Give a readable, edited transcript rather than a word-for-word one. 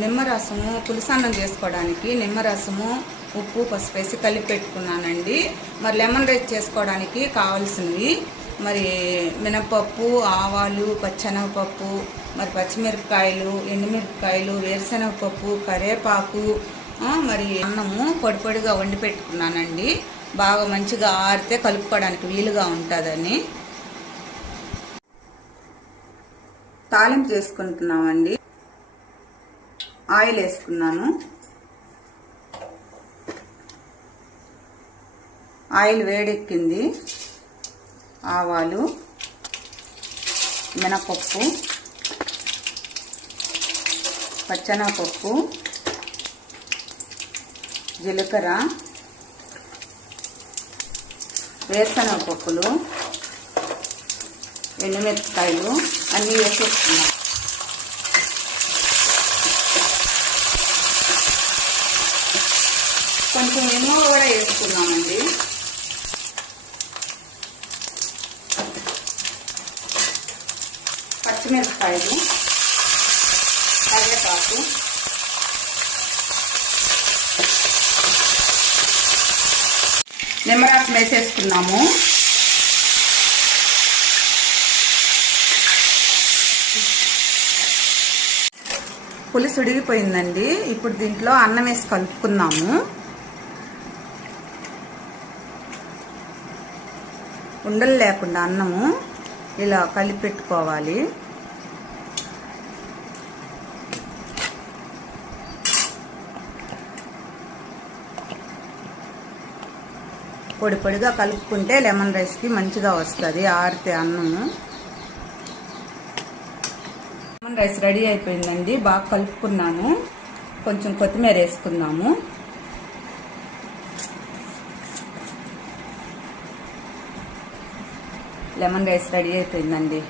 నిమ్మరసము పులుసన్నం చేసుకోవడానికి నిమ్మరసము ఉప్పు పసుపు వేసి కలిపి పెట్టుకున్నానండి. మరి లెమన్ రైస్ చేసుకోవడానికి కావాల్సినవి మరి మినపప్పు, ఆవాలు, పచ్చెనగపప్పు, మరి పచ్చిమిరపకాయలు, ఎండుమిరపకాయలు, వేరుశనగపప్పు, కరివేపాకు, మరి అన్నము పొడి పొడిగా వండి పెట్టుకున్నానండి. బాగా మంచిగా ఆరితే కలుపుకోవడానికి వీలుగా ఉంటుందని. తాలింపు చేసుకుంటున్నామండి. ఆయిల్ వేసుకున్నాను. ఆయిల్ వేడెక్కింది. ఆవాలు, మినపప్పు, పచ్చెనగపప్పు, జీలకర్ర, వేరుశనగపప్పులు, ఎండుమిరపకాయలు అన్నీ వేసేసుకున్నాం. కొంచెం ఎన్నో కూడా వేసుకున్నామండి. పచ్చిమిరపకాయలు, కరివేపాకు, నిమ్మరసం వేసేసుకున్నాము. పులుసు ఉడిగిపోయిందండి. ఇప్పుడు దీంట్లో అన్నం వేసి కలుపుకున్నాము. ఉండలు లేకుండా అన్నము ఇలా కలిపి పెట్టుకోవాలి. పొడి పొడిగా కలుపుకుంటే లెమన్ రైస్కి మంచిగా వస్తుంది ఆరితే అన్నము. లెమన్ రైస్ రెడీ అయిపోయిందండి. బాగా కలుపుకున్నాము. కొంచెం కొత్తిమీర వేసుకున్నాము. లెమన్ రైస్ రెడీ అయిపోయిందండి.